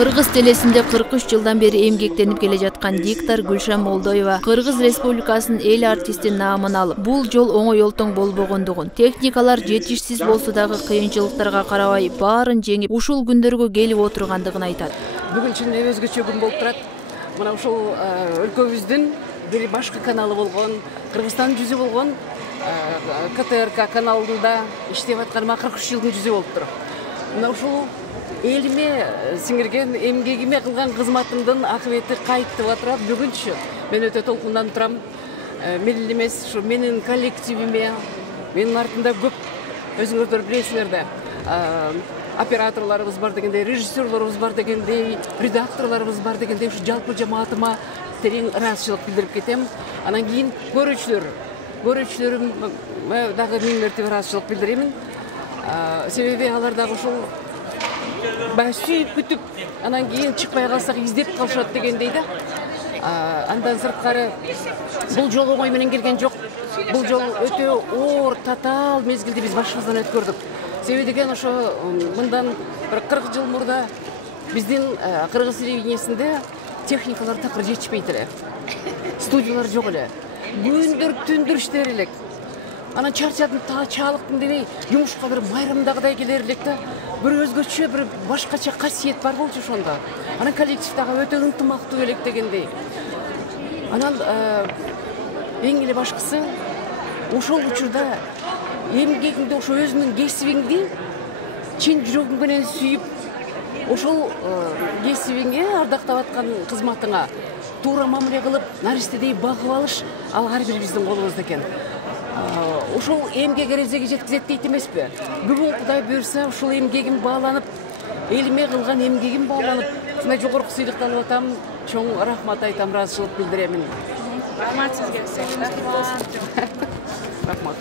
Кыргыз телесинде 43 жылдан бери эмгектенип келе жаткан диктор Гүлшан Молдоева Кыргыз Республикасынын эл артисти наамын алып, бул жол оңой олтоң болбогондугун, техникалар жетишсиз болсо дагы кыйынчылыктарга карабай баарын жеңип, ушул күндөргө келип отургандыгын айтат. Бүгүн чын өзгөчө күн болуп турат. Мына ушул өлкөбүздүн бир башкы каналы болгон, Кыргызстандын жүзү болгон КТРК каналында иштеп атканыма 43 жылдын жүзү болуптур. Мына ушул элиме сиңирген эмгегиме кылган кызматымдын акыбети кайтып атат. Бүгүнчү мен өтө толкунданып турам. Мен эмес, ушу менин коллективиме, менин артымда көп өзүңөрдөр билесиңер да. Операторларыбыз бар дегендей, режиссерлорубуз бар дегендей, редакторлорубуз бар дегендей, ушу жалпы жамаатыма терең ыраазычылык билдирип кетем. Анан кийин көрүүчүлөрүм дагы миң мәртебе ыраазычылык билдиремин. Себеби алар дагы ушул сүйүп күтүп, анан кийин чыкпай калсак издеп калышат дегендей да. Андан сырткары бул жол оңой менен келген жок. Бул жол өтө оор, татаал мезгилди биз башыбыздан өткөрдүк. Себеби деген ошо мындан 40 жыл мурда биздин Кыргыз телевидениесинде техникалар такыр жетишпейт эле. Студиялар жок эле. Күндөр түндүр иштер элек. Анан чарчадым, чалыктым демей, жумушка бир майрамдагыдай келер элек да. Бир өзгөчө, бир башкача касиет бар болчу ошондо. Анан коллектив дагы өтө ынтымактуу элек дегендей. Анан эң эле башкысы ошол учурда эмгегиңди, ошо өзүнүн кесибиңди чын жүрөгүң менен сүйүп, ошол кесибиңе ардактап аткан кызматыңа туура мамиле кылып, наристедей багып алыш, ал ар бир биздин колубузда экен. Ошол эмгек эрежеге жеткизет дейт эмеспи? Бүгүн Кудай буйрса, ушул эмгегим бааланып, элиме кылган эмгегим бааланып, мына жогорку сыйлыкты алып атам. Чоң рахмат айтам, ыраазычылык билдиремин. Рахмат сизге. Рахмат.